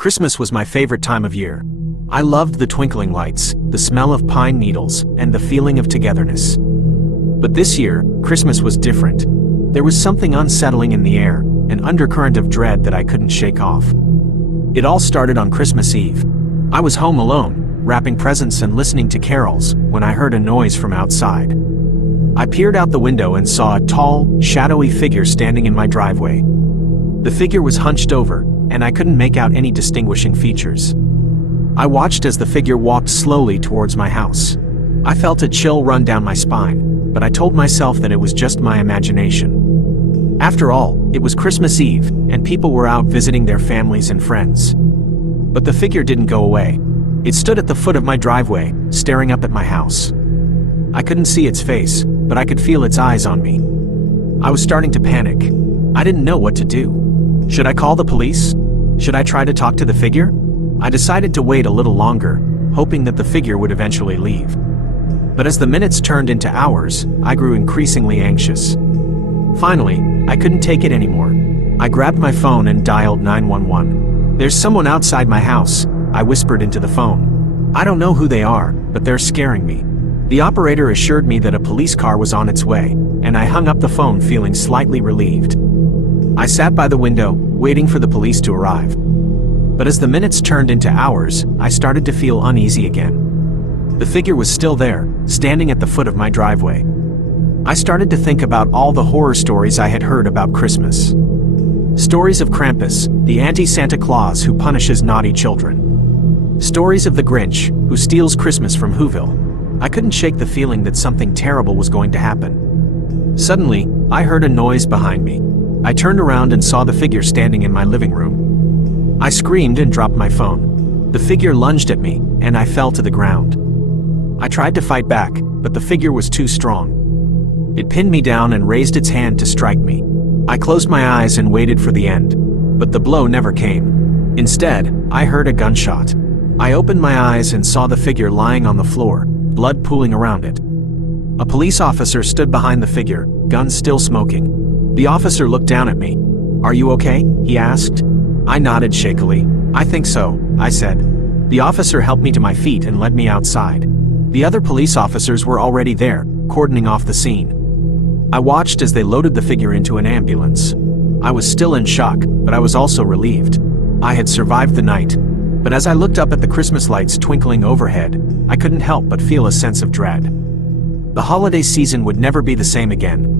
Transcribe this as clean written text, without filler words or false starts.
Christmas was my favorite time of year. I loved the twinkling lights, the smell of pine needles, and the feeling of togetherness. But this year, Christmas was different. There was something unsettling in the air, an undercurrent of dread that I couldn't shake off. It all started on Christmas Eve. I was home alone, wrapping presents and listening to carols, when I heard a noise from outside. I peered out the window and saw a tall, shadowy figure standing in my driveway. The figure was hunched over, and I couldn't make out any distinguishing features. I watched as the figure walked slowly towards my house. I felt a chill run down my spine, but I told myself that it was just my imagination. After all, it was Christmas Eve, and people were out visiting their families and friends. But the figure didn't go away. It stood at the foot of my driveway, staring up at my house. I couldn't see its face, but I could feel its eyes on me. I was starting to panic. I didn't know what to do. Should I call the police? Should I try to talk to the figure? I decided to wait a little longer, hoping that the figure would eventually leave. But as the minutes turned into hours, I grew increasingly anxious. Finally, I couldn't take it anymore. I grabbed my phone and dialed 911. "There's someone outside my house," I whispered into the phone. "I don't know who they are, but they're scaring me." The operator assured me that a police car was on its way, and I hung up the phone feeling slightly relieved. I sat by the window, waiting for the police to arrive. But as the minutes turned into hours, I started to feel uneasy again. The figure was still there, standing at the foot of my driveway. I started to think about all the horror stories I had heard about Christmas. Stories of Krampus, the anti-Santa Claus who punishes naughty children. Stories of the Grinch, who steals Christmas from Whoville. I couldn't shake the feeling that something terrible was going to happen. Suddenly, I heard a noise behind me. I turned around and saw the figure standing in my living room. I screamed and dropped my phone. The figure lunged at me, and I fell to the ground. I tried to fight back, but the figure was too strong. It pinned me down and raised its hand to strike me. I closed my eyes and waited for the end, but the blow never came. Instead, I heard a gunshot. I opened my eyes and saw the figure lying on the floor, blood pooling around it. A police officer stood behind the figure, gun still smoking. The officer looked down at me. "Are you okay?" he asked. I nodded shakily. "I think so," I said. The officer helped me to my feet and led me outside. The other police officers were already there, cordoning off the scene. I watched as they loaded the figure into an ambulance. I was still in shock, but I was also relieved. I had survived the night. But as I looked up at the Christmas lights twinkling overhead, I couldn't help but feel a sense of dread. The holiday season would never be the same again.